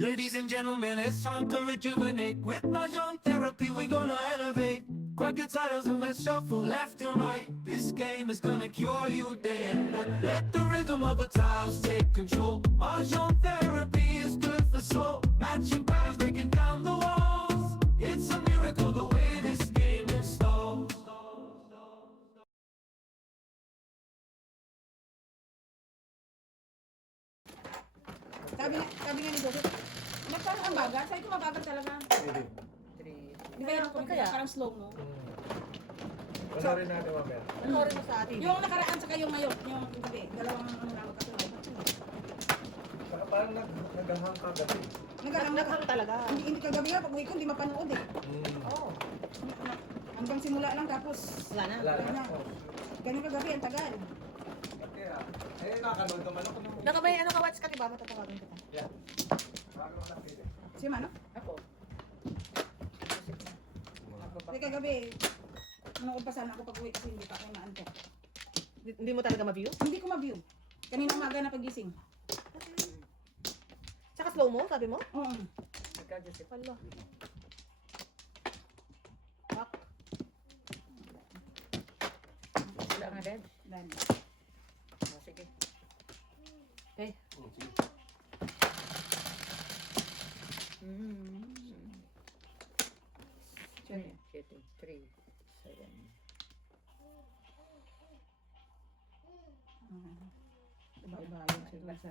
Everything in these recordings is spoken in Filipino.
Ladies and gentlemen, it's time to rejuvenate. With Mahjong therapy, we're gonna elevate. Grab your titles and let's shuffle left and right. This game is gonna cure you day and night. Let the rhythm of the tiles take control. Mahjong therapy is good for soul. Matching patterns, breaking down the walls. It's a miracle the way this game installs. Sabi nga ni Dodo, parang ang bagal. Sabi ko mabagal talaga. Di ba yung kaya parang slow mo? Panoorin natin mamaya. Panoorin mo sa atin. Yung nakaraan saka yung ngayon, yung gabi, dalawang ano lang magkasunod. Parang naghahang kagabi. Naghang talaga. Hindi kagabi nga, pag uwi ko, hindi mapanood eh. Oo. Hanggang simula lang tapos, Wala na. Wala wala na. na. Ganun kagabi, ang tagal. Kaya, nakakanood naman ako ng... Nakabay, ano ka, watch ka, diba? Matatawagan kita. Yeah. Bago ko lang pili. Si Mano? Ako. Kasi kagabi, nanood pa sana ako pag uwi kasi hindi pa ako naantok. Hindi mo talaga ma-view? Hindi ko ma-view. Kanina umaga na pagising. Tsaka slow mo, sabi mo? Oo. Nagka-Joseph. Hala. Back. Wala nga din. Dahil. Oh, sige. Okay. Sure. 3, 7. Iba-iba yung sirasa.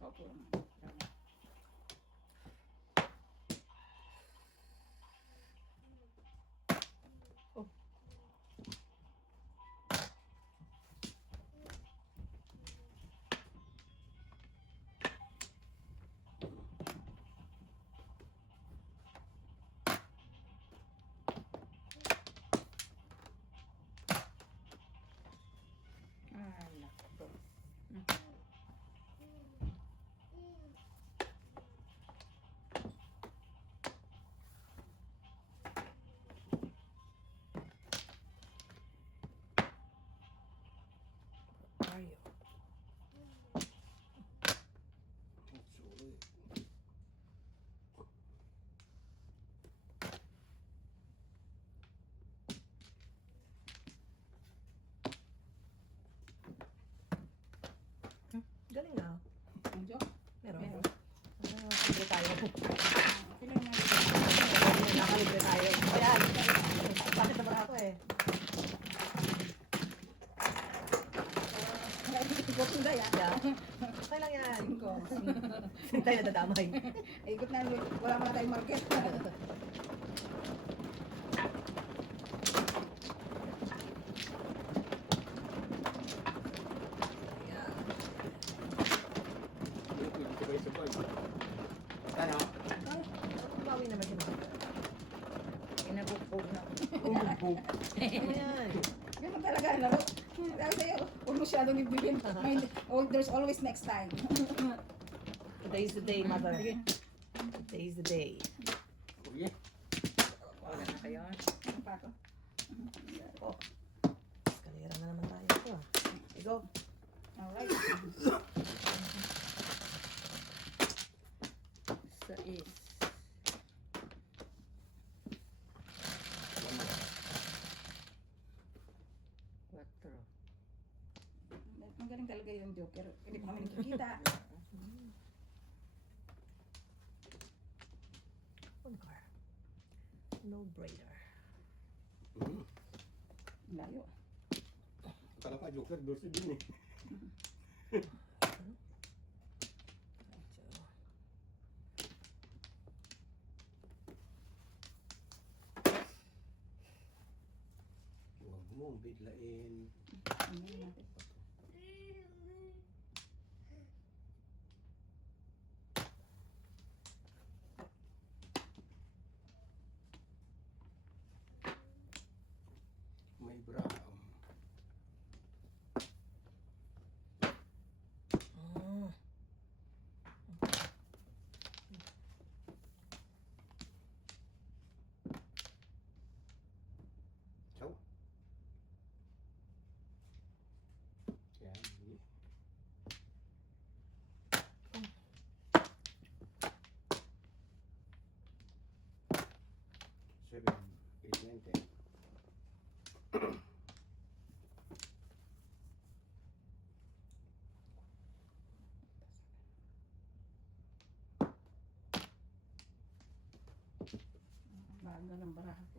Opo. Mario. Galing na. Medyo? Meron. Meron. Libre tayo. Sila yung mga Nakalibre tayo. Ayan. Bakit naman ako eh? ikot yung daya. Yeah. Okay lang yan. Ko. Hindi tayo nadadamay. Ikot na, wala mga tayong market. Kaya, Bawi naman siya. Inabugbog na. umugbog. Ano yan? Ganun talaga ang laro. Sabi sa'yo, huwag masyadong ibigin. There's always next time. Today's the day, mother. Today's the day. Uy, Wala na kayo. Ano pa ako? Oh. Eskalera na naman tayo ito ah. Go. Alright. Sa is. Quattro. Magaling talaga yung Joker. Hindi ko kami nakikita. One car. No brainer. Layo. Akala pa Joker, 12 din eh. Huwag mong biglain. Ano yun natin? May brown. Oh. Ciao. Bagal ng baraha ko.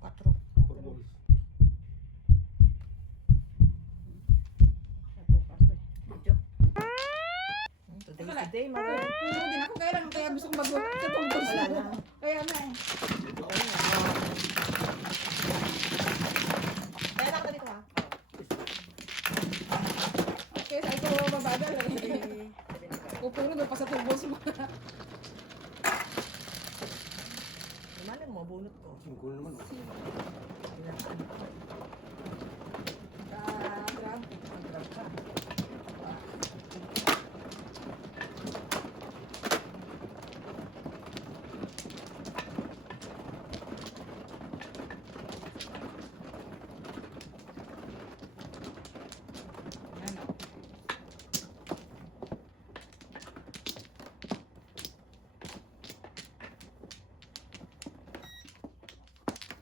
Quattro. Four balls. Ito, parte. Medyo. Today is the day, mother. Puro din ako, kaya gusto kong mag-work. Wala na. Kaya na eh. Kaya na ka dito ha. Okay, sa ito mabagal eh. Pupuro doon pa sa tubos mo. Malay mo, bunot ko. Singko na naman. Oh. Kailangan. Grab. Mag-grab ka. Yan o.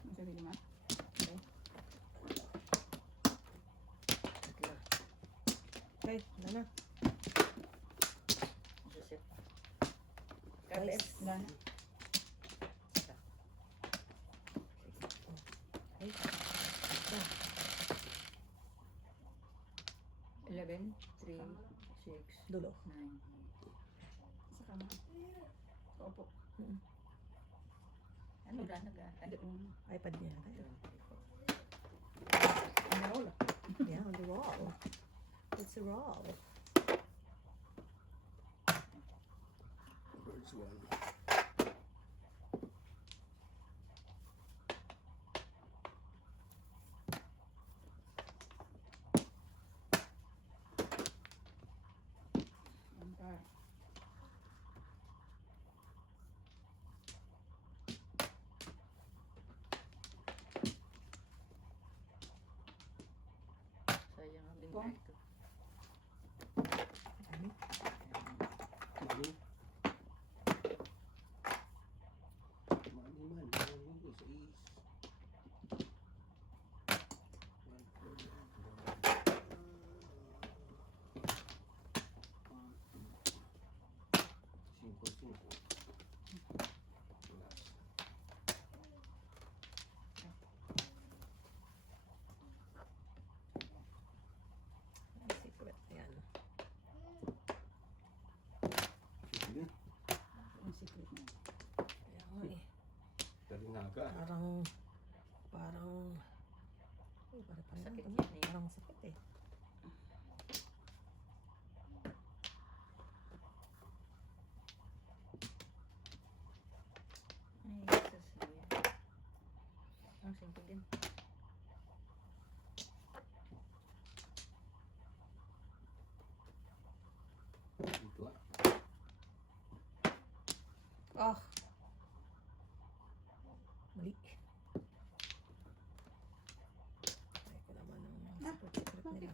Ang sabi naman. Okay. Okay, wala na. Guys, Wala na. okay. 11, 3, 6, Dulo. 9. Sa kama. Opo. Ano ka naga? iPad niya. Roll. Yeah, on the roll. It's a roll. Birds one. Okay. Sayang ang Kung? bintay ko. Ano? Mali. Mali man. Mali ko sa is. One, four, Cinco, cinco. Last. Secret. Ayan. Sige. Ang secret na. Ayan nga eh. Tarinaga. Parang, ay, parang Sakit ano, yan eh. parang sakit eh. Ay, Jesus. Ang simple din. Dito ah. Ah! Mali. Ay ko naman ang secret nila.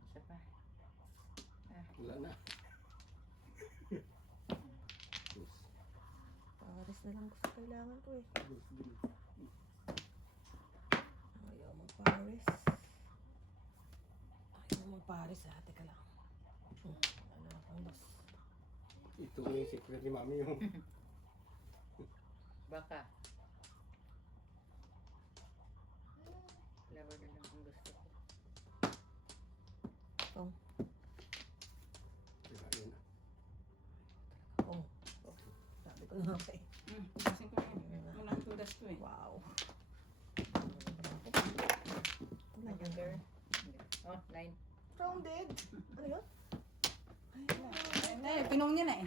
Isa pa. Wala na. Yes. Pares na lang gusto kailangan ko eh. Yes, din. Ayaw mag-Paris. Ayaw mag-Paris ha. Teka lang. Ano na pang boss. Ito na yung secret ni Mami yung Baka. Lover na lang ang gusto ko. Tong. Diba, yun ah. Tong. Sabi ko na okay. Kasi ko yun. Unang tudas ko eh. Wow. Another. Oh, 9. Rounded. Ano yun? Eh, pinong niya na eh.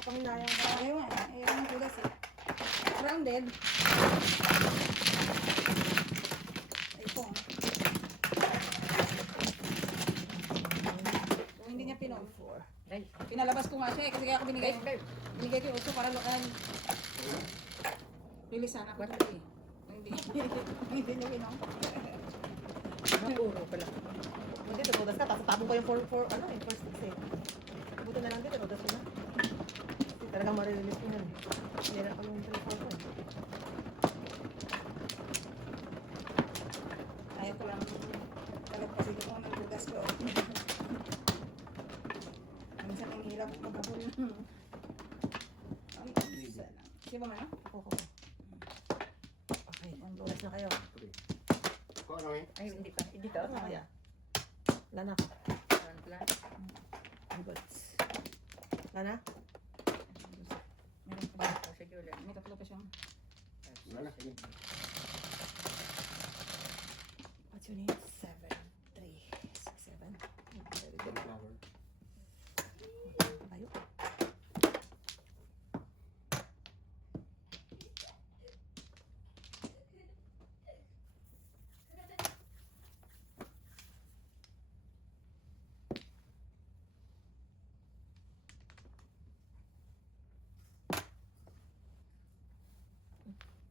Panginayang Ayaw nga eh. Ayaw ang tudas eh. Rounded. Ay po. Kung hindi niya pinong. Ay, Pinalabas ko nga siya eh. Kasi kaya ako binigay ko yung 8 para lokan. Rilisan ako dito eh. Hindi. Hindi niya pinong. napuro pala. Hindi, tutudas ka. Tapos tabong ko yung 4 ano eh, 4 sticks eh. Dito na lang dito, udas ko na. Hindi talagang marirelease ko yan. Hirap pa yung 3-4 ko eh. Ayaw ko lang talag kasi yung unang bugas ko. Minsan ang hirap magkabul. Ay, isa lang. Sige ba man? Ako. Okay, udas na kayo. Kung ano eh? Ay, hindi pa. Hindi to. Ano kaya? Lana ka. One plus. Goods. Lana? Meron pa. Oh, si Julian. May tatlo pa siyang. Wala na. Sige. What's your name? 7, 3, 6, 7. Very good. Flower. Tayo.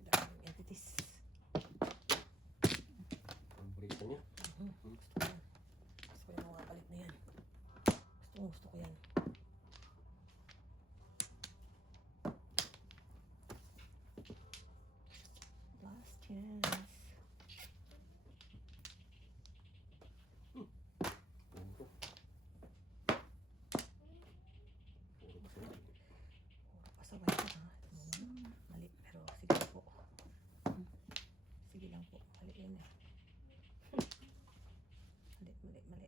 Daming entities. Paborito niya. Gusto ko yung mga palit na yan. Gusto ko yan. Last chance. Puro. Puro pasaway. Pasaway ko ha. Mali. Pero sige lang po. Sige lang po. Mali yun eh. Mali.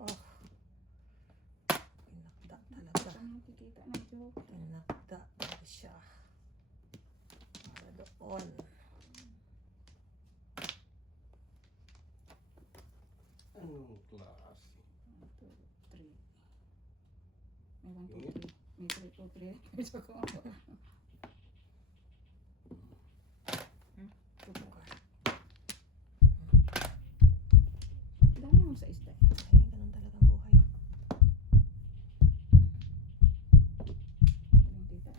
Oh. Pinakda talaga. Ang nakikita ng joke. Pinakda talaga siya. Para doon. Anong klase? 1, 2, 3. May 1, 2, 3. May 3, 2, 3. May sako ako. Subukan. Dami mo sa isda. Ay, ganun talagang buhay. Galing tita.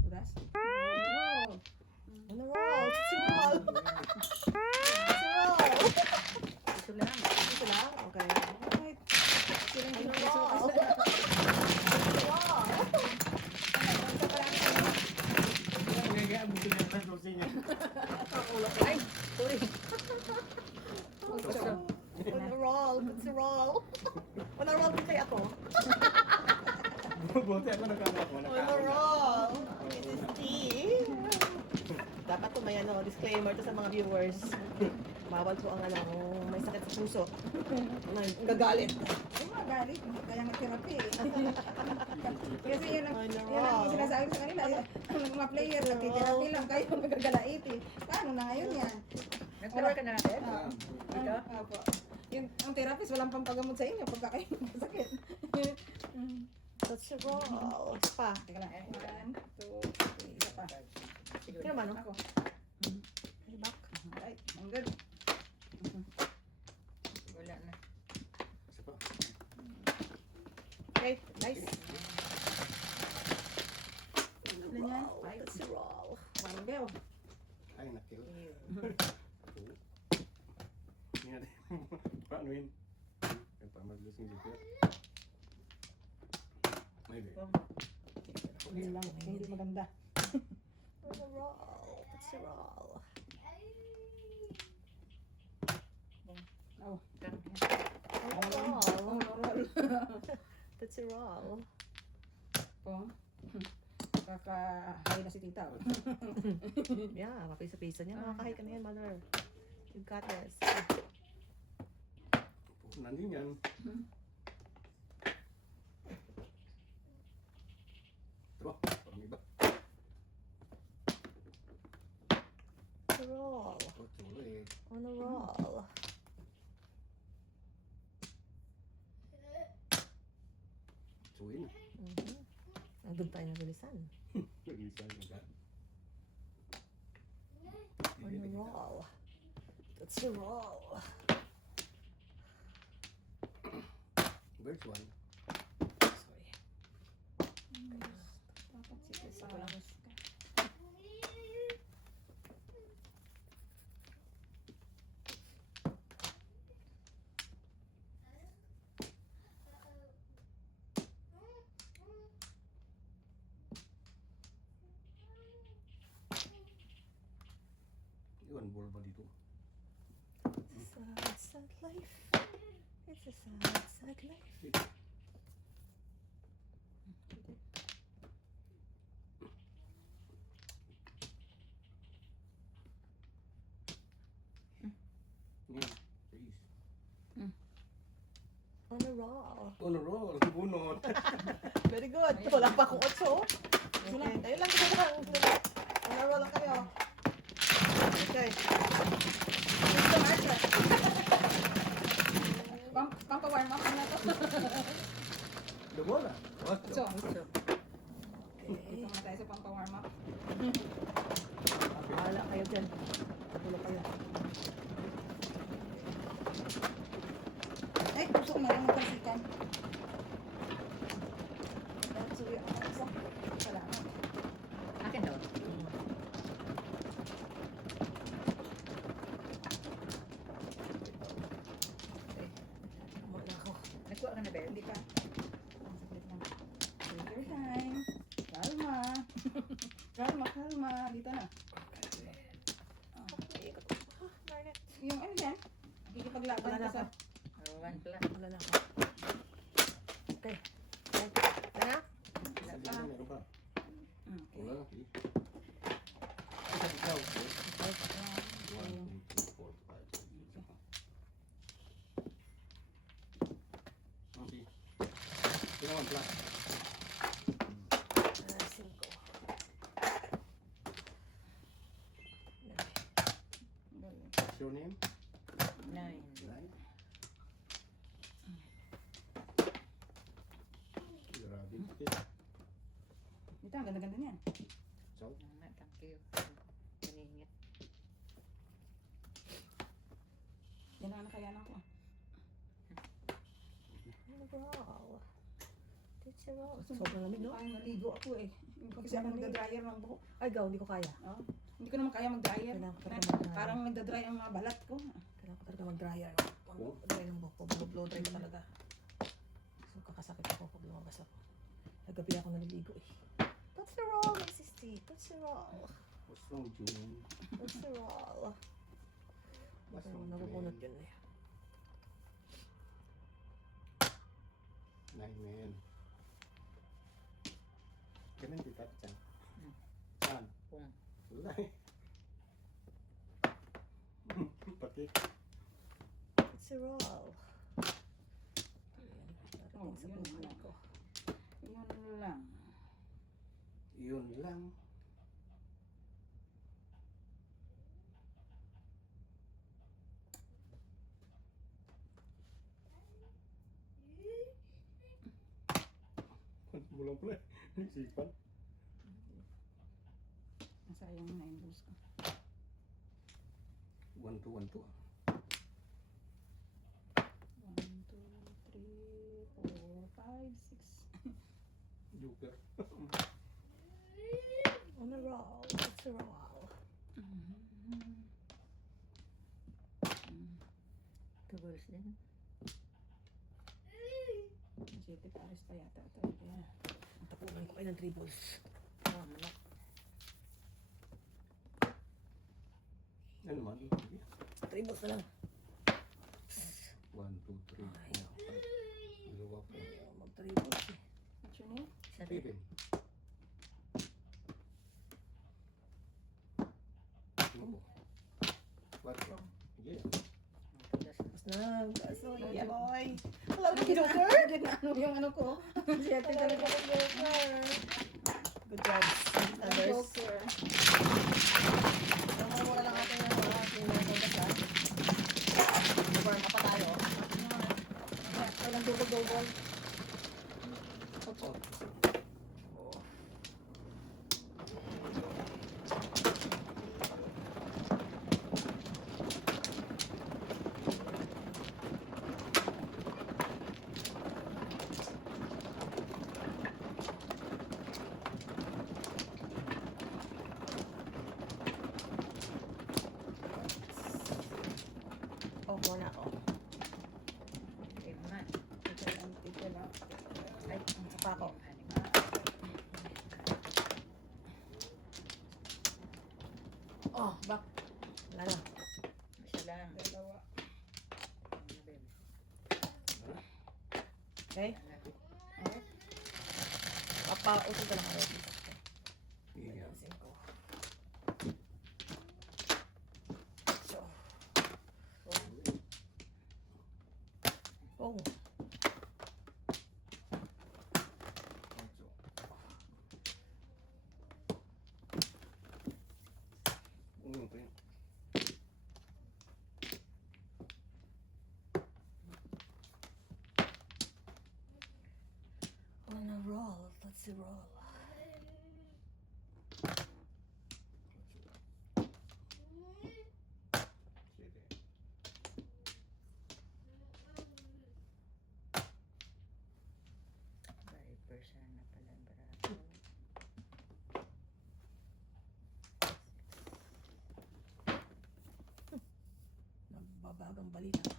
Turas? Wow! On the roll! Si roll! Si roll! Ito lang. Ito lang? Okay. Alright. Silang On the pinapasok roll! sa Buti na yung dosi niya. Ay, sorry. On the roll! Si roll! On the roll din kaya ako. Buti ako nakama ko. On the roll! This is tea. Dapat to may disclaimer to sa mga viewers. Bawal to ang may sakit sa puso. Gagalit. Ay, magalit. Kaya mag-therapy eh. Kasi yun ang, On the yun ang roll. sinasabi ko sa kanila. Ang mga player, nagtitherapy lang kayo, nagagalait eh. Paano na ngayon yan? Nagturo ka na natin? Ah, Ito? Opo. Yung, ang therapist, walang pampagamot sa inyo pagka kayo masakit. That's a roll. Pa. Teka lang. 1, 2, 3. Isa pa. Sige. Kaya naman, no? Ako. Back. Alright, ang good. Wala na. Isa pa. Okay, nice. Ano yan? Wow, that's a roll. One go. Ay, nakil. Hindi natin. Paano yun? Kaya pa mag-lusing dito. May be. Yun lang, hindi maganda. That's a roll. That's a roll. Oh, That's a oh, roll. roll. That's a roll. Oh. Kaka-high na si tita. Oh. Yeah, mapisa-pisa niya. Makakahay ka na yan, mother. You got this. Pupunan din yan. Diba? Parang iba. That's a roll. Oh, tuloy. On a roll. Suwin. Nandun tayo nabilisan. Nag-isa yung ka. On a roll. That's a roll. Birds one. Sorry. Dapat sige sa Wala. Yun, ball ba dito? Sad, sad life. It's a sad, sad life. Please. On a roll. On a roll. Bunot. Very good. Wala pa akong 8. Okay, tayo lang. On a roll lang kayo. Okay. Pampawarm up na to. The bola. Ocho. So, Okay. dito muna tayo sa pampawarm up. Bahala kayo dyan. Tulog kayo. Ay, gusto ko na lang magpansikan. That's way ako isa. Salamat. Akin daw. Tama na ako. Nagkuha ka na, Bel? Hindi pa. Ang saglit lang. Take your time. Kalma. Kalma. Dito na. Darn it. Yung ano yan? Kikipaglaban Wala na ka sa... Oh, 1 plus. Wala na ako. Okay. Wala na? Sabi mo, meron pa. Okay. Wala. Please. Ikaw. One, two, three, four, five, six, seven. Okay. Sino one plus? 5. What's your name? 9. Nine. Grabe. Okay. Dito, ang ganda-ganda niyan. So, Thank you. Maningit. Yan ang nakayanan ko. Wow. It's a roll. Sobrang lamig, no? Parang naligo ako eh. Kasi ako nagda-dryer ng buhok. Ay, gaw, hindi ko kaya. Oh. Hindi ko naman kaya mag-dryer. Kailangan ko talaga mag-dryer. Parang nagda-dry ang mga balat ko. Kailangan ko talaga mag-dryer. Mag-dry ng buhok ko. Blow dry ko talaga. So, kakasakit ako pag lumabas ako. Nagabi ako naliligo eh. That's the roll, Mrs. T. That's the roll. what's wrong with you, man? That's the roll. What's Pero wrong with you, nabubunot man? yun eh. Nine, man. Kailan kita dyan? Hmm. Saan? Kung. Wala eh. Pati. It's a roll. Ayan, Oh, darating sa yun buhay lang. ko. Yun lang. Yun lang. Mulang pala. Nagsipan. Nasayang na yung balls ko. 1, 2, 1, 2. 1, 2, 3, 4, 5, 6. Joker. On a roll. It's a roll. Tubos din. Jete Paris pa yata ito. Ayan. Tapunan ko kayo ng 3 balls. Oh, manok. Ano man? 3 balls na lang. 1, 2, 3, 4, 5. Dalawa pa. Ayaw mag-3 balls eh. What's your name? 7. 7. Ano? 4. Yeah. Tapos Na, so, yeah, boy. Hello, Joker! Ano yung ano ko? Jete talaga. Good job. Others. Joker. Mura lang natin yung mga pinagpunta siya. Warm up pa tayo. Walang double-double. pa ako. Oh, back. Wala na. Isa lang. Dalawa. Okay? Okay. Papausog ka lang ako. Yeah. So. Oh. On a roll. Let's roll. Person na pala barato. Nagbabagang balita.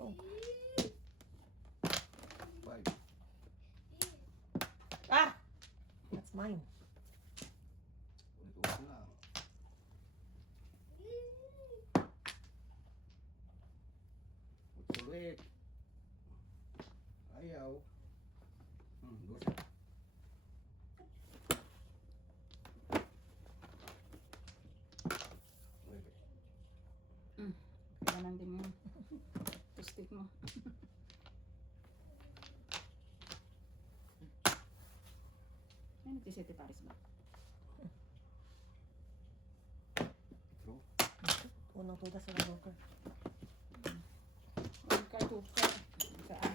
Oh. Ah! That's mine. Sulit. Ayaw. Dosa. Kailangan din yung stick mo. Ay, nagtisiti Paris ba? Unang tutas sa Joker. Huwag ka, tuka. Saan?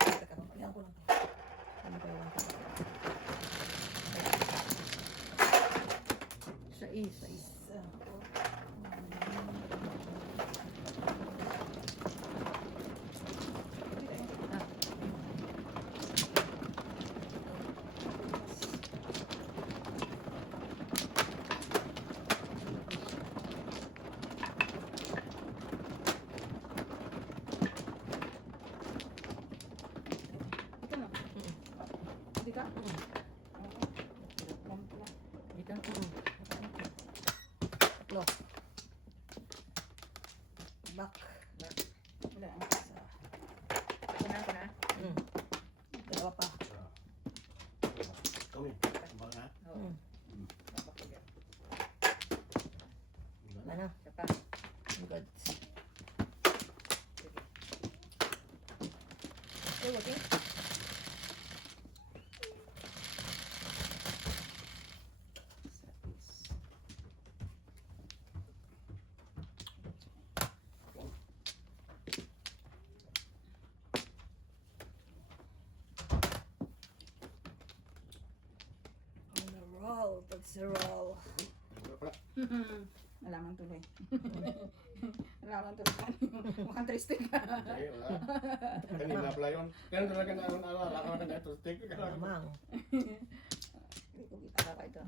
Teka, ayan ko lang to. Ano ba yung Sa is. isa? Dito na. Dito? Dito. Tatlo. Back. Wala. Isa. Ako na. Dalawa pa. Kami. Baka na. Oo. Wala na. Isa pa. Good. Sige. Hey, working? On a roll. That's a roll. Wala man tuloy. Wala man tuloy. Mukhang tristic ka. Ay, wala. Kanina pala yun. Ganun talaga na alala. Ako na ito. Stick. Lamang. Hindi ko kita. Baka ito.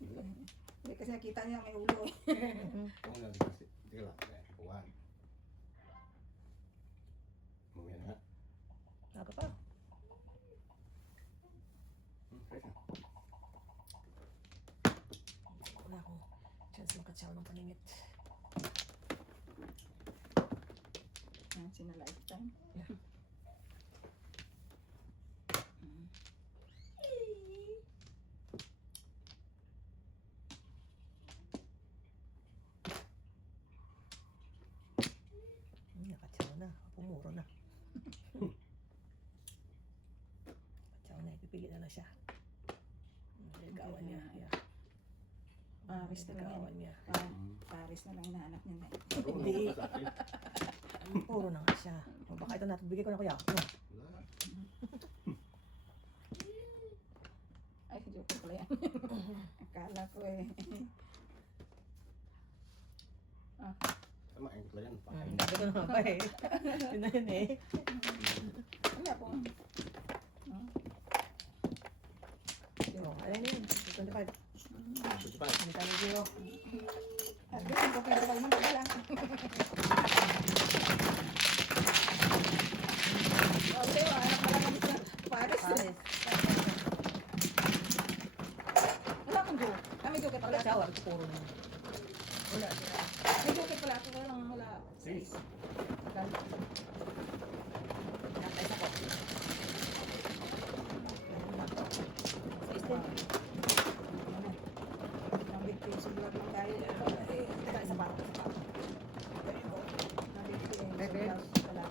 Hindi kasi nakita niya may ulo. Kung na kasi. Hindi lang. Buwan. Mamaya na. Naga pa. Wala akong chance magkatsaw ng paningit. Nancy na lifetime. Nakatsaw na. Pumuro na. Nakatsaw na. Ipipili na lang siya. Ligawan niya. Yeah. Paris na lang. Ligawan niya. Paris na lang hinahanap niya na. Hindi. Puro na nga siya. O baka ito natin. Bigay ko na kuya. Ano? Ay, joke ko yan. Akala ko eh. Tama yung plan. Pakain. Sabi ko naman pa eh. Yun na yun eh. Wala po. Ano yun? 25. bakit puro na. Wala sila. May joker pala ako, kaya lang wala. Sis. Nakay sa ko. Sa isip. Ang big piece of blood lang tayo. Teka, isa pa. Isa pa. Ang big piece of Bebe. blood pala.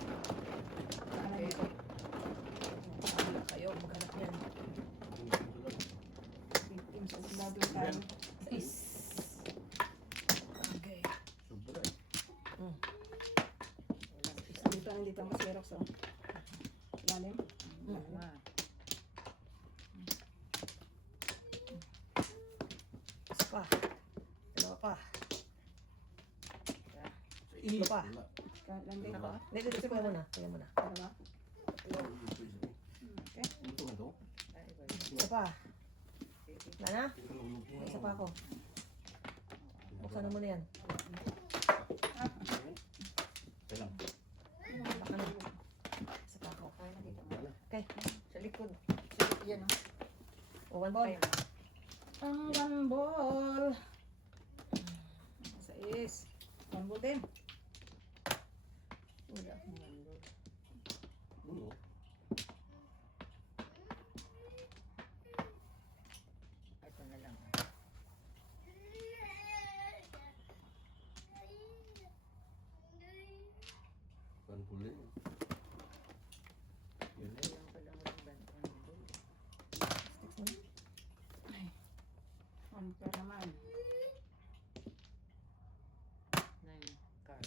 Saan na dito? Wala kayo, maghanap yan. Big piece of blood lang tayo. Sa is. Okay. Sobra. Dito ang mas Xerox, oh. Lalim. Dalawa. Isa pa. Dalawa pa. Ini pa. Wala. Landing pa. Hindi, dito. Kuya muna. Kuya muna. Dalawa. Okay. Ito na to. Ay, iba. Isa pa. Wala na? Ito na ulog. May isa pa ako. Buksan mo na yan. Kailang. Baka na. Isa pa ako. Kaya na dito. Wala. Okay. Sa likod. Sa likod yan, oh. O, one ball. Ayun. Ang one ball. Sa is. One ball din. Wala akong mandol. Uno. Ito na lang. Pan puli. Yan eh. Kailangan pala mo ng mandol. One pair naman. 9 card.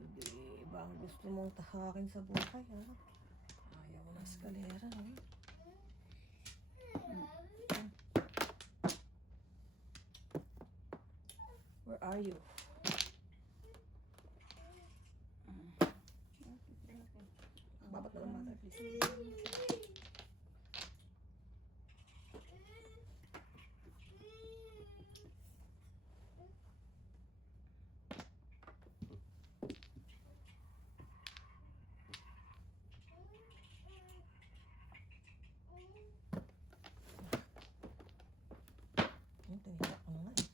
Hindi ba ang gusto mong tahakin sa buhay, ha? Ayaw na eskalera, ha? Where are you? Babat na lang mata, please. Yung tinigyan ko na nga, eh.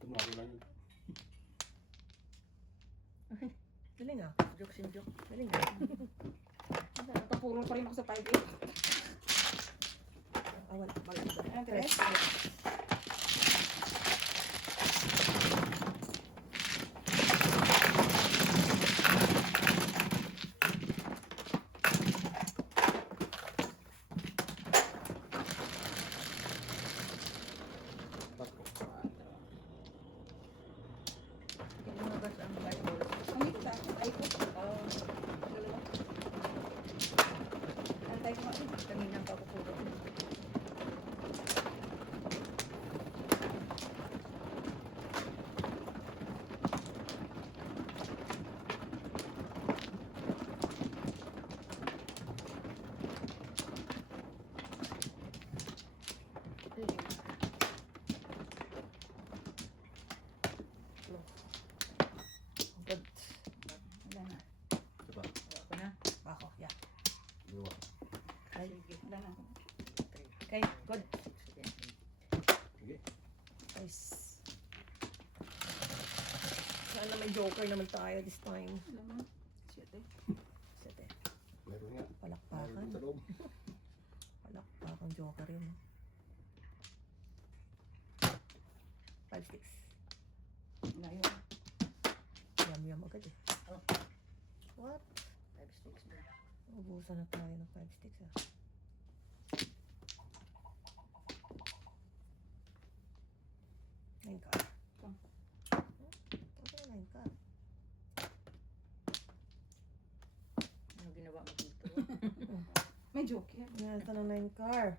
Tumaki lang yun. Dali na. Joke sin joke. Dali na. Napapulong pa rin ako sa 5-8. Ah, wala. Wala. Ano, Tres? Tatlo. Lumabas ang Bible. Ang ito sa akin. Ay ko. Dalawa. Antay ko nga. Kanina pa ako puro. Good. Wala na. Isa pa. Wala ko na. Ako, yeah. Dalawa. Sige. Wala na. 3, Okay, good. 6, 7, Sige. Nice. Sana may joker naman tayo this time. Wala na. Shit eh. Sete. Meron nga. Palakpakan. Meron sa loob. Palakpakan joker yun. 5 sticks. Wala yun. Yum agad eh. Oh. What? 5, 6 na. Ubusan na tayo ng 5 sticks ah. Nine ka. Okay, 9 ka. Ano ginawa mo dito? May joker. Yan, ito na 9 car.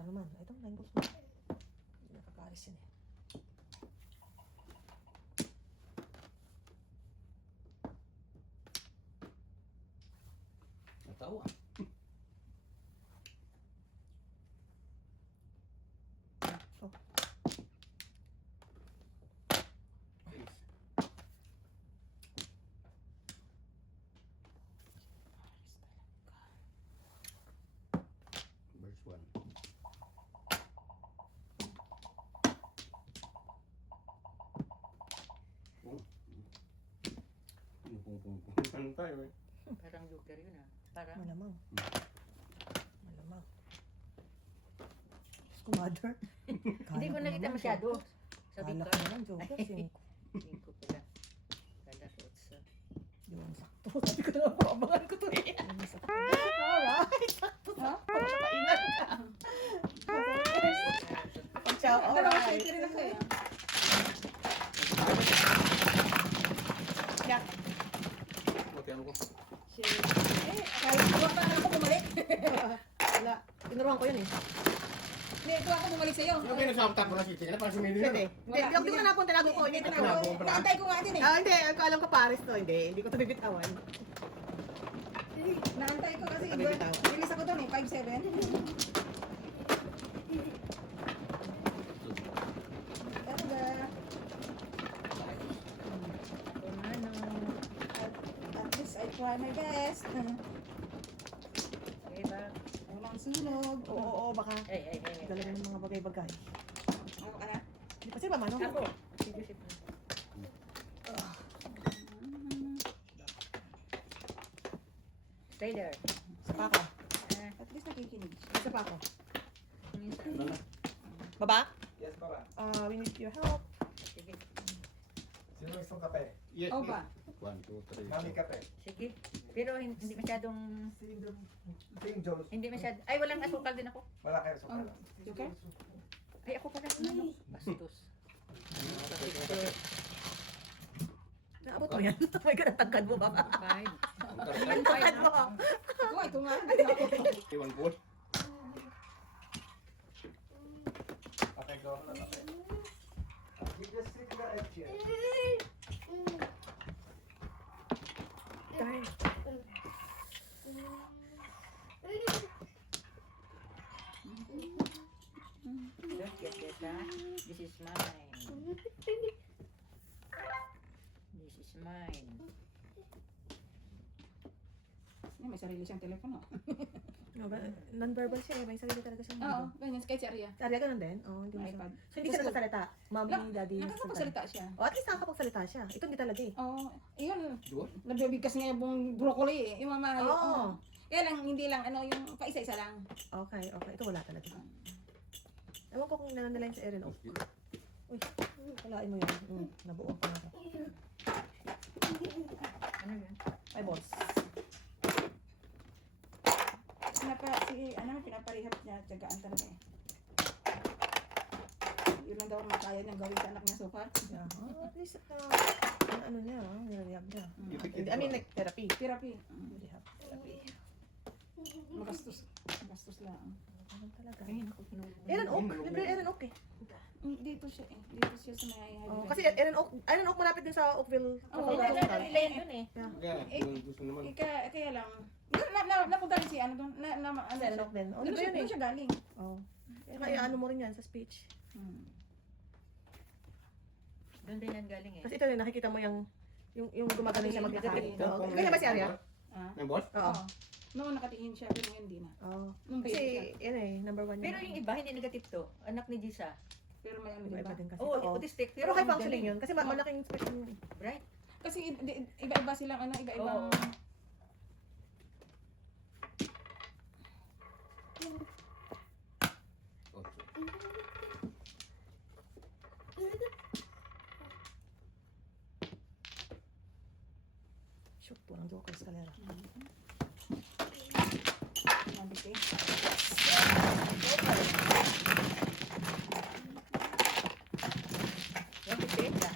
Teka naman. Ito, 9 balls mo. Hindi nakakaalis yun eh. Natawa. Oh. Verse 1. Ano tayo eh? Parang joker yun ah. Parang, Malamang. Malamang. Diyos ko, mother. hindi ko nakita masyado. Sabi Kala ko, ko naman, Joker. 5. 5 pala. Kala ko it's Di ba sakto? Sabi ko naman, abangan ko to eh. Alright. Sakto, sakto. Napainan ka. Ciao, Dalawa siya, alright. ito rin ako eh. Yak. Mati ano ko? Akala ko pa ako bumalik. Wala. Tinuruan ko yun eh. Hindi, ito ako bumalik sa'yo. Sino kayo nagsasabi ko na si Tina? Parang sumili Hindi. na. Hindi ko napunta lago ko. Hindi ko Tinago. napunta. Tinago. Naantay ko nga din eh. Ah, hindi. Ko alam ko Paris to. Hindi ko to bibitawan. Naantay ko kasi Sabi bitaw. release ako doon eh, 5-7. Ano ba? At least I try my best. okay ba? Walang sunog. Oo, baka. Ay. Talaga ng mga bagay-bagay. Ako ka na? Hindi pa sila mano. Ako. Sige, sige. Stay there. Isa pa ako. At least nakikinig. Isa pa ako. Minsan. Baba? Yes, Papa. We need your help. Sige. Sino gustong kape? Yes. O ba? 1, 2, 3. Mami kape. Sige. Pero hindi masyadong, Sing Jones. hindi masyadong, ay walang asukal din ako. Wala kayo sa Oh, Joker? Ay ako pala. Bastos. Naabot mo yan? Oh my God, ang tagkad mo ba? 5. Ang tagkad mo. Oo, ito nga. Dito ako. Iwan po. Okay, go. Give the stick the edge here. Darn. Don't get this, ha? This is mine. This is mine. May sarili siyang telepono. No, non-verbal siya eh. May sarili talaga siya. Oo, ganyan. Kahit si Aria. Arya ganun din? Oo, hindi mo siya. iPad. So, hindi siya nagsasalita. Mommy, daddy. Nakakapagsalita siya. O, at least nakakapagsalita siya. Ito hindi talaga eh. Oo. Yun. Dua? Nabibigkas niya yung broccoli eh. Yung mama. Oo. Kaya lang, hindi lang, yung paisa-isa lang. Okay. Ito wala talaga. Ewan ko kung nananalain sa Erin. Uy, kalain mo yan. Nabuo pa nga. Ano yun? Ay, boss. Pinaparehab niya, tiyagaan talaga eh. Yun lang daw ang makaya niyang gawin sa anak niya so far. Yeah. At least, ano niya, nirehab niya. Ipikit I mean, like, therapy. Therapy. Rehab, therapy. Magastos. Magastos lang. Ganun talaga. Ay, naku, pinulong. Erin Oak. Libre Erin Oak eh. Dito siya eh. Dito siya sa may Oh, kasi Erin Oak malapit din sa Oakville. Oo, Sa wala Oakville. na nila yun eh. Kaya, kung gusto naman. Kaya lang. Napunta rin si ano doon. Ano Sa Erin Oak din. Oh, Doon libre yun eh. siya galing. Oh. Kaya ano mo rin yan sa speech. Doon din yan galing eh. Kasi ito rin, nakikita mo yung gumagaling siya mag-akari. Oo. Ganyan ba si Arya? May boss? Oo. Noon nakatingin siya, pero ngayon di na. Oo. Nung baby siya. Kasi, yan eh, number 1 Pero yung iba, hindi negative to. Anak ni Jisa. Pero may ano Iba diba? din kasi. Oo, Oo. autistic. Pero kay ang functioning galing. yun. Kasi malaking special yun. Right? Kasi iba-iba silang ano, iba-ibang... Oo. Shoot, walang joker sa kalera. Nandito eh. Yung pitik na.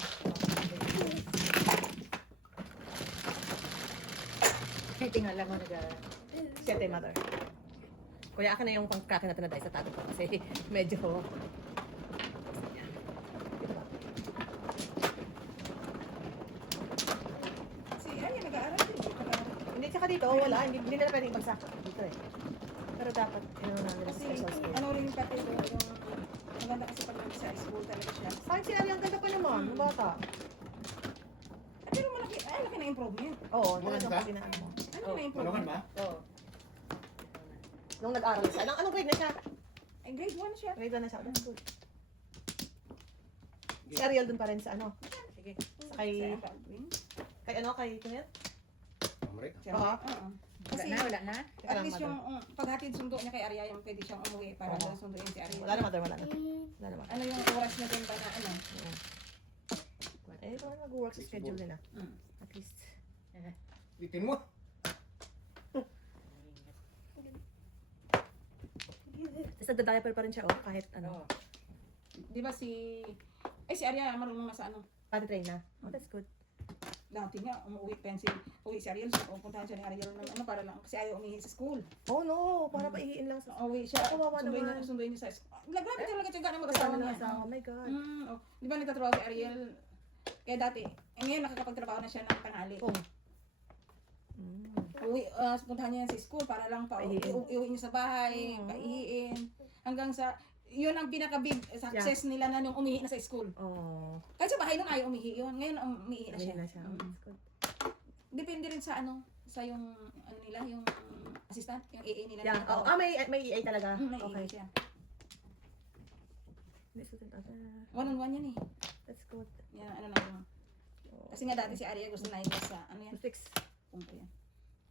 Ay, tingnan lang mo nag- 7 mother. Kuya, akin na yung pang-crack natin na dahil sa tato ko kasi medyo... Si Arya nag-aaral din. Hindi, tsaka dito, wala. Hindi nila pwedeng ibagsak dito eh. Pero dapat, ano na nila sa Kasi special school. ano rin pati yung maganda kasi pag sa school talaga siya. Saan si Ari? Ang ganda pa naman, yung bata. Pero malaki, ay laki na improvement. Oo, Ano talagang ka? kasi na ano mo. Ano na Ano improvement? ba? Oo. Nung nag-aaral siya, anong grade na siya? Ay grade 1 siya. Grade 1 na siya. That's good. Si Ariel dun pa rin sa ano? Sige. Sa kay, Sa Baldwin. kay ano, kay Kuya? Amrit. Oo. Oo. Wala Kasi na, wala na. at least yung paghatid sundo niya kay Arya, yung pwede siyang umuwi para Oo. sunduin si Arya. Wala na, mother, wala na. Wala naman. Ano yung oras na din ba na ano? Eh, ito na nag-work sa schedule nila. Mm. At least. Bitin mo. Tapos nagda-diaper pa rin siya, oh, kahit ano. Oo. Di ba si si Arya marunong na sa ano? Pati train na. Oh, that's good. Dati nga umuwi pa yan uwi si Ariel, so pupuntahan siya ni Ariel ng ano para lang kasi ayaw umihi sa school. Oh no, para paihiin lang sa... Uwi siya. Kawawa naman. Sunduin niya sa school. Grabe talaga siya ng mag-asawa Kasama niya. ng asawa, oh my God. Oh. Di ba nagtatrabaho si Ariel? Kaya dati, ngayon nakakapagtrabaho na siya ng tanghali. Oh. Mm. Uwi, puntahan niya sa school para lang Paihiin. iuwi niya sa bahay, paihiin. Hanggang sa, yun ang pinaka-big success nila na nung umihi na sa school. Oh. Kahit sa bahay nung ayaw umihi yun, ngayon umihi na siya. Ayun na siya. Oh, Mm. that's good. Depende rin sa ano, sa yung, ano nila, yung assistant, yung AA nila. Yeah. na Oh, may EA talaga. May Okay. AA siya. One-on-one yan eh. That's good. Yan, ano na yung, kasi nga dati si Arya gusto na yung sa, ano yan, Fix. punto yan.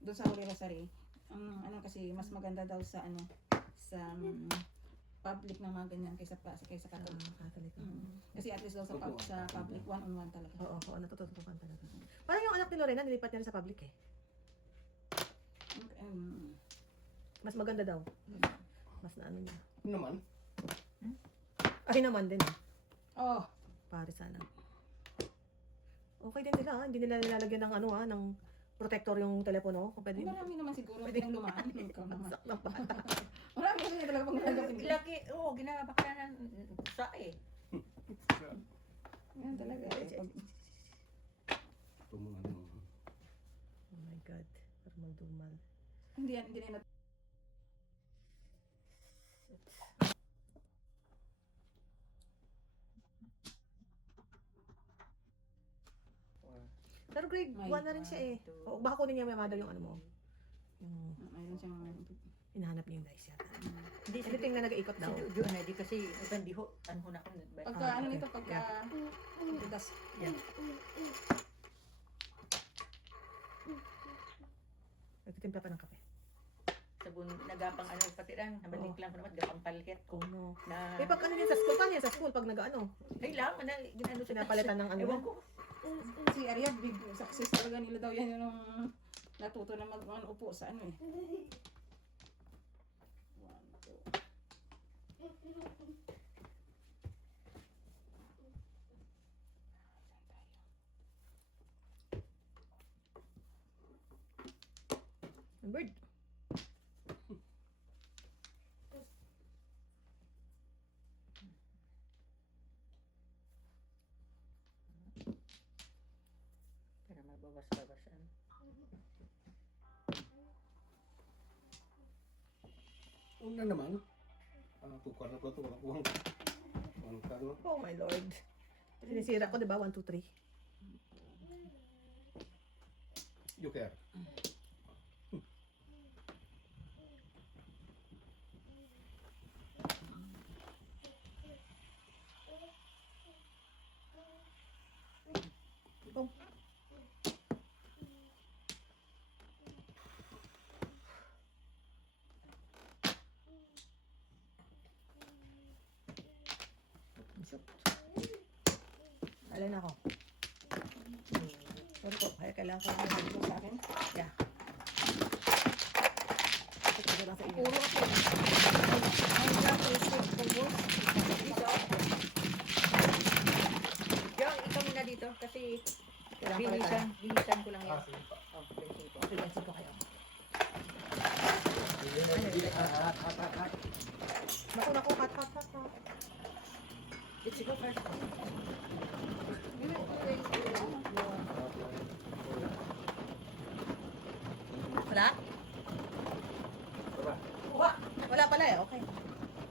Doon sa Holy Rosary, ano kasi, mas maganda daw sa, ano, sa public na mga ganyan kaysa Catholic. Catholic. Kasi at least daw sa public, one-on-one talaga. Oo, oo, natututukan talaga. Parang yung anak ni Lorena, nilipat niya rin sa public eh. Mas maganda daw. Mas na ano niya. Ano naman? Ay naman din eh. Oh, Pare sana. Okay din nila, hindi nila nilalagyan ng ano ng protector yung telepono. Kung pwede. marami naman siguro, pwede lumaan. Ikaw naman. Saklang pa. Marami kasi talaga pag nalagapin. Laki, oo, ginabakla ng pusa eh. Yan talaga. Tumulan. Oh my God. Dumal. Hindi yan na. Pero grade 1 na rin siya eh. O, baka kunin niya may mother yung ano mo. Yung Mayroon siyang, hinahanap niya yung dice yata. Hindi, Anything na nag-iikot daw. si Jojo na di kasi ibang diho, ano na ako. pagka ano nito, pagka, das, Yan. Nagtitimpla pa ng kape. Sabon, nagapang ano, pati lang, nabalik lang ko naman, gapang palikit ko. Oh no. Na, Eh pag ano din sa school, paano yan sa school pag nag-ano? kailangan na, ginano siya. Pinapalitan ng ano? Ewan ko. si Arya, big success talaga nila daw yan yung natuto na mag-upo sa ano eh. 1, 2. Bird. Para mabawas-bawasan. Una naman. Tukar na ko ito. Walang kuhang. Walang kano. Oh my Lord. Sinisira ko, di ba? 1, 2, 3. Joker. Alin ako? Sorry po, kaya kailangan ko lang Ito sa akin. Yeah. Ito lang sa inyo. Puro ako. Ang plastic puro. Dito. Yung, ikaw muna dito kasi Kailangan ko lang. binisan ko lang yan. Sige pa. Oh, 20 po. Pinansin ko kayo. Ano Hot. Naku, hot. Let's go first. Wala? Diba? Wala pala eh, okay.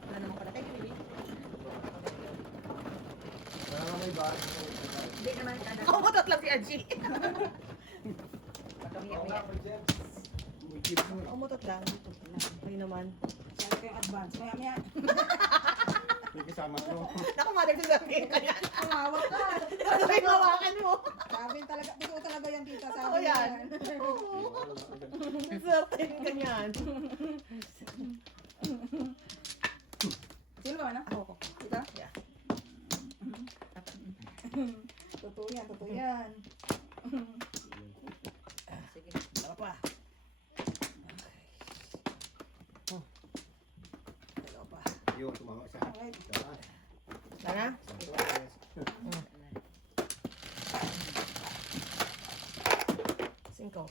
Wala naman pala. Thank you, baby. Wala nga may bag. Hindi naman kada. Kumutot lang si Aji. Oo nga, for Jen. May gift mo. Kumutot lang. Ay naman. Sabi ko yung advance. Maya. May kasama ko. Naku, mother to sabihin ka yan. Tumawag ka. Ano yung hawakan mo? Sabi talaga, totoo talaga yan tita. Oo Sabi yan. yan. Swerte yung ganyan. Sino ba na? Ako. Tita? Yeah. Totoo yan. Sige. Dalawa pa. Dalawa pa. Yun, tumawa siya. Okay. Diba? Sana? Cinco.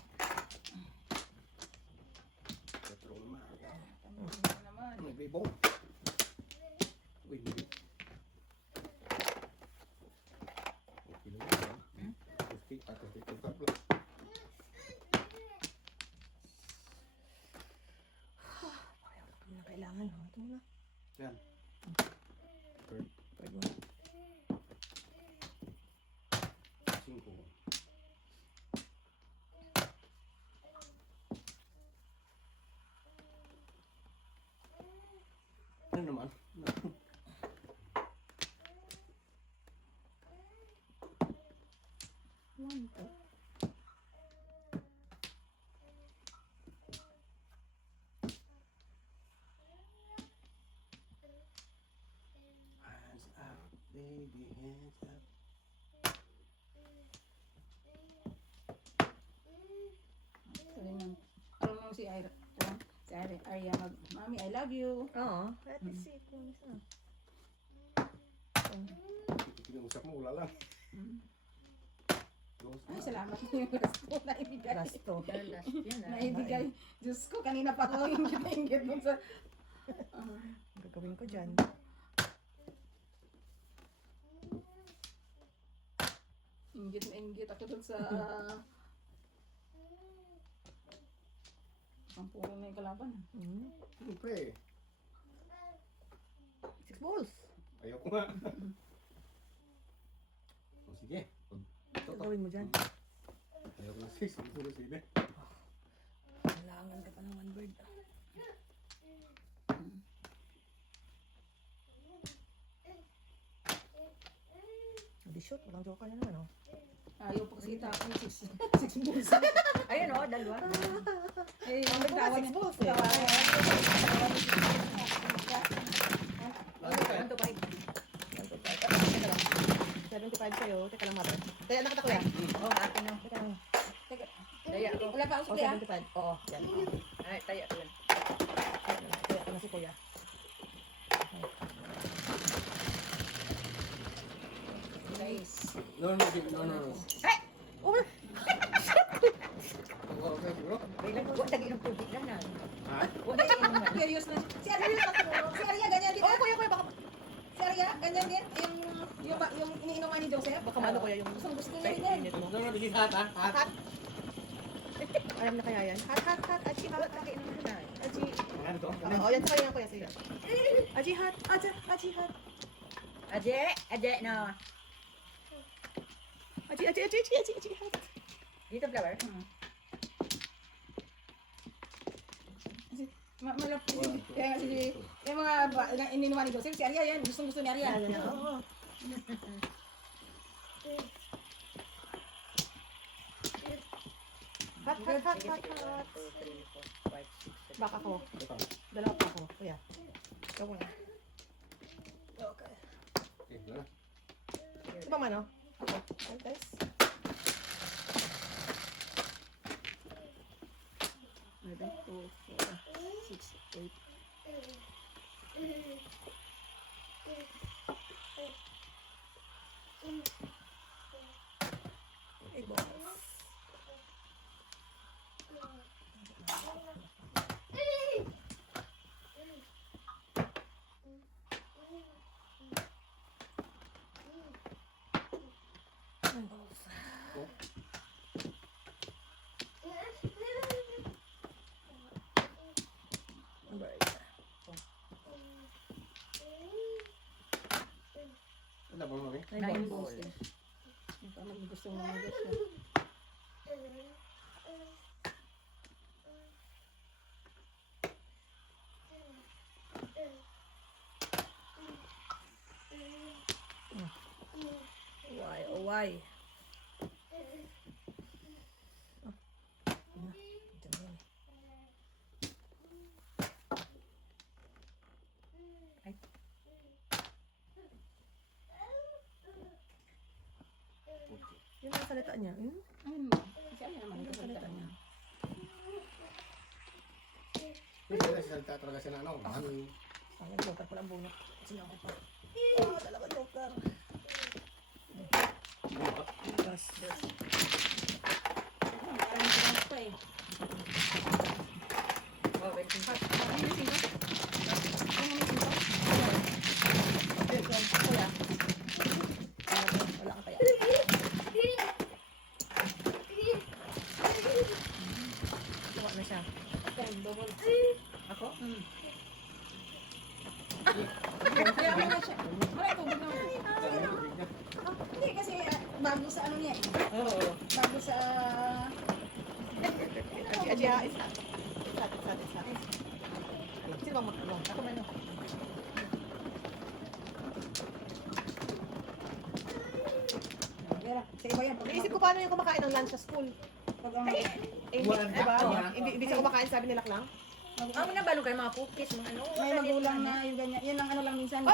Katro naman. Ano naman? May bibong. Uy, hindi. Okay lang yan. 50 at 50 tatlo. Hindi na kailangan. Ito muna. Yan. Pwede mo. 5. Ano naman? One, two. Hands up, baby, hands up. Sabi mo, alam mo si Ira. Si Arya mag, Mami, I love you. Oo. Let me see kung isa. Kinausap mo, wala lang. Close Ay, na. salamat mo yung last po na ibigay. Last to. Last yan ah. Naibigay. Diyos ko, kanina pa ako ingit dun sa... Gagawin ko dyan. Ingit ako dun sa... Ang puro na yung kalaban. Siyempre, Six balls. ayaw ko nga. O sige. Gagawin mo dyan. Ayaw ko na 6. Ang puro sige. Kailangan ka pa ng one bird. Hindi shoot. Walang joker na naman, oh. Ayaw pa kasi kita ako six balls. Ayun oh, dalawa. Eh, ang Wala, bitawan six niya. balls eh. Bitawan niya. 1 to 5. 75 sa'yo. Teka lang, mother. Kaya nakita ko yan. Oh, akin na. Teka lang. Daya ko. Wala pa ako Oh, sa kaya. 75. Oo, yan. Ay, taya ko yan. Kaya ko na si kuya. Guys. No. Ay! Oh, Okay, siguro. Wait lang, huwag lagi ng tubig lang na. Ha? Huwag lagi ng mga. Curious na. Si Arya ganyan din. oh, kuya, baka, Si Arya ganyan din. Yung iniinuman ni Joseph. baka ano kuya yung Gustong gusto niya rin yan. init mo. No, bigis hat, ha? Hot. Alam na kaya yan. Hot. Aji, hot. Huwag lagi ng mga. Aji. Ano to? Oh, yan sa kanya kuya. Sige. Aji, hot. Aji, hot. Aje, no. Aji, hot. Dito flower. Malapit. Kaya si yung mga ininuman ni Joseph, si Arya yan. Gustong gusto ni Arya. Oo. Hot. Sige, sige. 1, 2, 3, 4, 5, 6, 7. Baka ko. Ito. Dalawa pa ako. Kuya. Ikaw muna. Okay, wala. Ito ba man, oh? Ako. Ay, guys. Maybe 2, 4, 6, 8. Ay, balls. gustong mamagat siya. Why, oh why? Yung mga salita niya, Ayun, kasi ano naman yung salita niya. Pwede na salita talaga siya na ano. Hangin. ang joker ko lang bunot. Sinako pa. Oh, talaga joker. Yes. Parang sinang pa eh. Oh, wait, tingkat. Ano yung singko? Ano yung singko? Wala. Wala ka kaya. Tuwa na siya. Double. Ako? Kaya ako na siya. Maray tubig na. Hindi kasi bago sa ano niya eh. Oo. Bago sa... Adya, isa. Isa. Sino bang mag-ano? Ako man. Vera, sa iba yan. Naisip ko paano yung kumakain ng lunch sa school. Pag ang... Walang Diba? dakto, Hindi siya kumakain, sabi nila lang. Ang nabalo kayo mga cookies, mga ano. May magulang na yung ganyan. Yan ang ano lang minsan.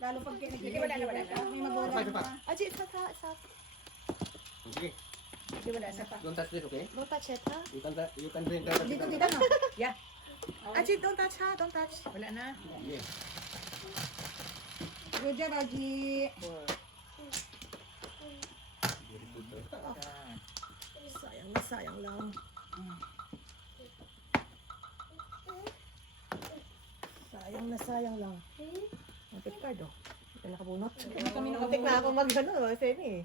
Lalo pag Hindi, wala na. may magulang na. Aji, it's not. Okay. Hindi, wala na. Don't touch this, okay? Don't touch it, ha? You can drink that. Dito, dito no? Yeah, Aji, don't touch, ha? Don't touch. wala na. Yeah. Good job, Aji. Sayang lang. Sayang lang. Ang card, oh. Hindi na nakabunot. Hindi kami Muntik na ako mag-ano, Seni.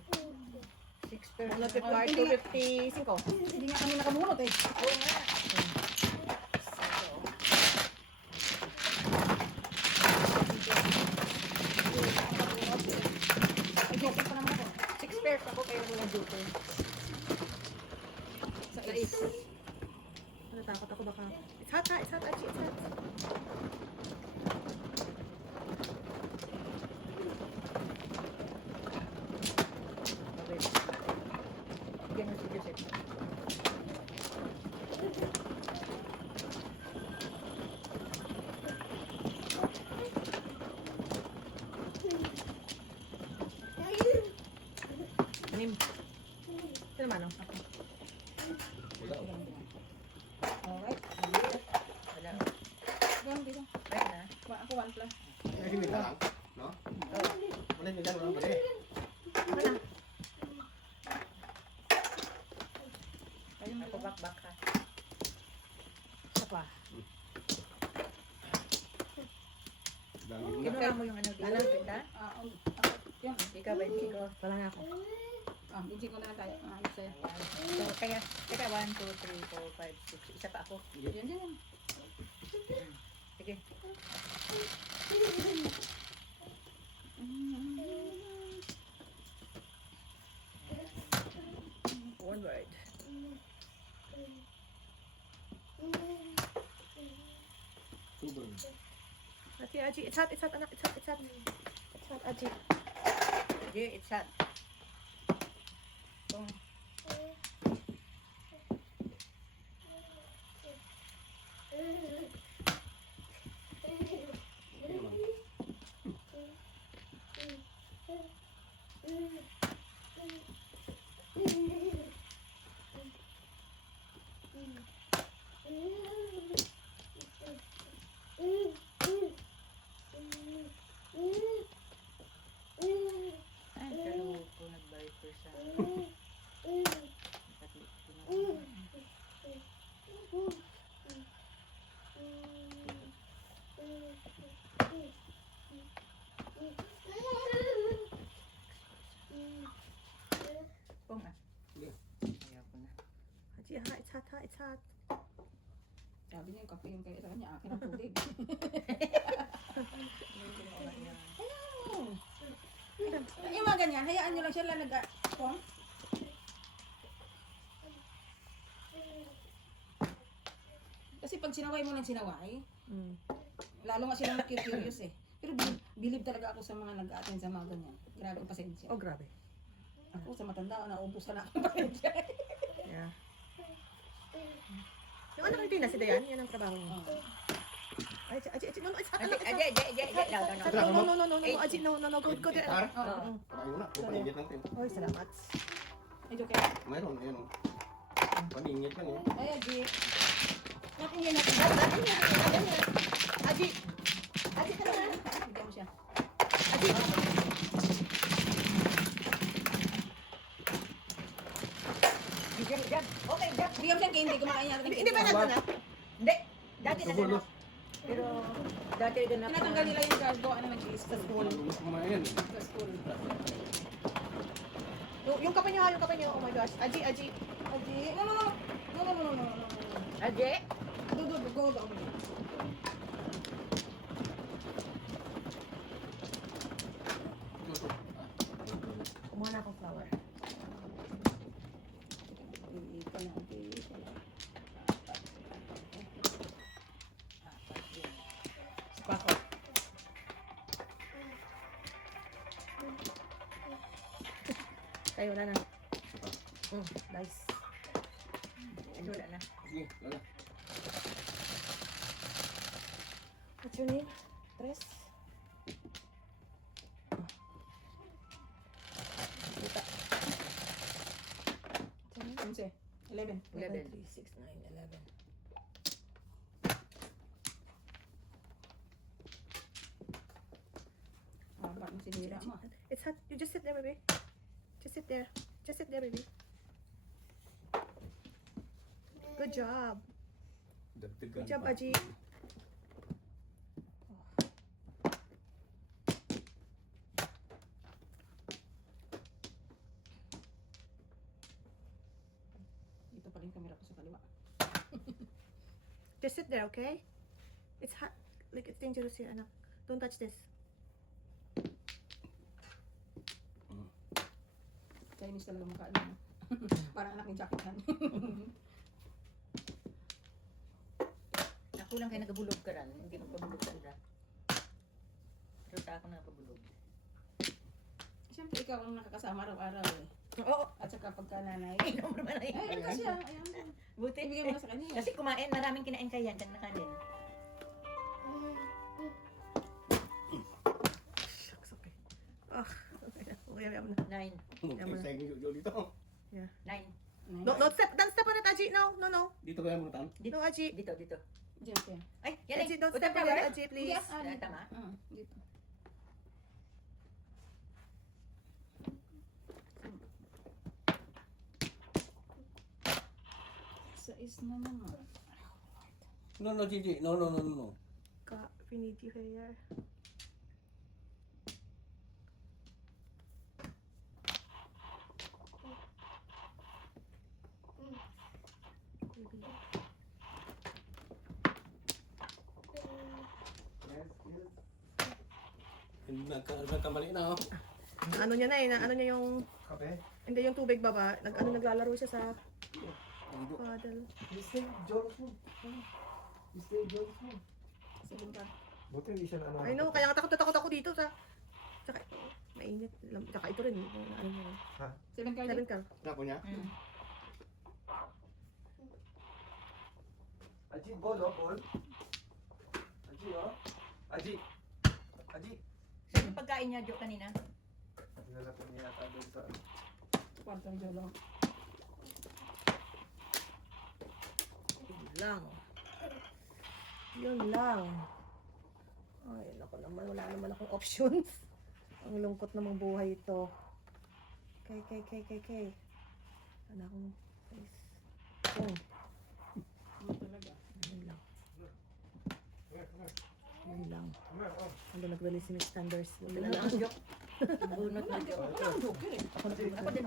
6:30. Bunot card, 255. Hindi nga kami nakamunot eh. Oo nga. Ay, joke pa naman ako. 6 pairs ako kayo mga joker. Sa Sa is. Natakot ako baka. It's hot, ha? It's hot, Aji. It's hot. Okay. Bigyan mo si Joseph. Anim. Sino man, oh? Alright. Wala. Doon, dito. Right na. Ako 1 plus. Kasi may lang, no? Wala yung lang, wala. Ayun, Ako back ha. Isa pa. Kinuha mo yung ano dito. Kita? Yun. Ikaw ba, Chico? Wala nga ako. Hindi ko na lang tayo. Ayos sa'yo. So, kaya, 1, 2, 3, 4, 5, 6. Isa pa ako. Yun, yun. Sige. One word. Ati, Aji, it's hot, anak, it's hot. It's hot, Aji. Sige, it's hot. Oh. Ay, kalo ko nag-viper sa... Pong ah. Ayaw ko na. Aji, ha, it's hot. Sabi niya yung kape yung kaya sa kanya. Akin ang tubig. Yung mga ganyan, hayaan nyo lang siya lalaga. Kung? Kasi pag sinaway mo ng sinaway, Mm. lalo nga silang curious eh. Pero bilib talaga ako sa mga nag-attend sa mga ganyan. Grabe ang pasensya. Oh, grabe. Ako sa matanda, naubusan na ako ng pasensya. Yeah. Yung anak ni Tina, si Dayan, yan ang trabaho niya. Ay, Aji, no, it's hot. Aji, Aji, no, good, good. Tar? Oo. Ayun na, papainit natin. Oy, salamat. Ay, joke eh. Mayroon, ayun o. Paninit lang eh. Ay, Aji. Natingin natin. Aji, Aji, ka na. Bigyan mo siya. Aji. Okay, Jab. Bigyan mo siya candy, kumain niya. Hindi ba natin na? Hindi. Dati na Siguro, ganap. Pero dati ganap. Tinatanggal nila yung cargo, ano nag-iis sa school. kumain. Sa school. Yung kape niyo, oh my gosh. Aji. Aji. No, no, no. No, no, no, no, no, no. Aji. Go. Kumuha na akong flower. Spako. Tayo, wala na. Nice. Wala na. Sige, lala. What's your name? Tres? Onse. 11. 11. 3, 6, 9, 11. Ah, parang sinira mo. It's hot. You just sit there, baby. Just sit there. Just sit there, baby. Good job. Good job, Aji. Dito pa rin kamera ko sa kaliwa. Just sit there, okay? It's hot. Like, it's dangerous here, anak. Don't touch this. Chinese talaga mukha niya. Parang anak ni Jackie Chan. Ako lang kayo nagabulog ka ran. Hindi magpabulog ka ran. Pero ta ako nagpabulog. Siyempre, ikaw ang nakakasama araw-araw eh. Oo. At saka pagka nanay. Ay, naman naman ay. Ay, kasi ayan. Buti. Ibigay mo na sa kanya. Kasi kumain, maraming kinain kaya dyan na kanin. Shucks, okay. Okay na. Okay na. 9. Sige, dito. 9. Don't step on it, Aji. No. Dito kaya muna tan. No, Aji. Dito. Diyan, diyan. Ay, yan Aji, ay. don't O, step tama on ba? it, Aji, please. Dito. Tama? Dito. Sa is na naman. No, Gigi. No. God, we need you here. Nagkamali na oh. Ano niya na eh, ano niya yung, Kape? hindi yung tubig baba, naglalaro siya sa paddle. Mr. Johnson. Mr. Johnson. Sabi ka. Buti hindi siya na ano. I know, kaya nga takot ako dito sa, tsaka, mainit, tsaka ito rin, ano mo, 7 card. 7 ka. Napo niya? Mm. Aji, ball oh, ball. Aji oh. Aji. Saan yung pagkain niya, Jo, kanina? Nilalapin niya ata doon sa... Kwarto ni Jolo. Yun lang. Ay, naku naman, wala naman akong options. Ang lungkot namang buhay ito. Kay. Wala akong face. Ano talaga? Yun lang. Ano nag-release si Miss Thunders? Bunot na, Jo. Joker eh. Ako din.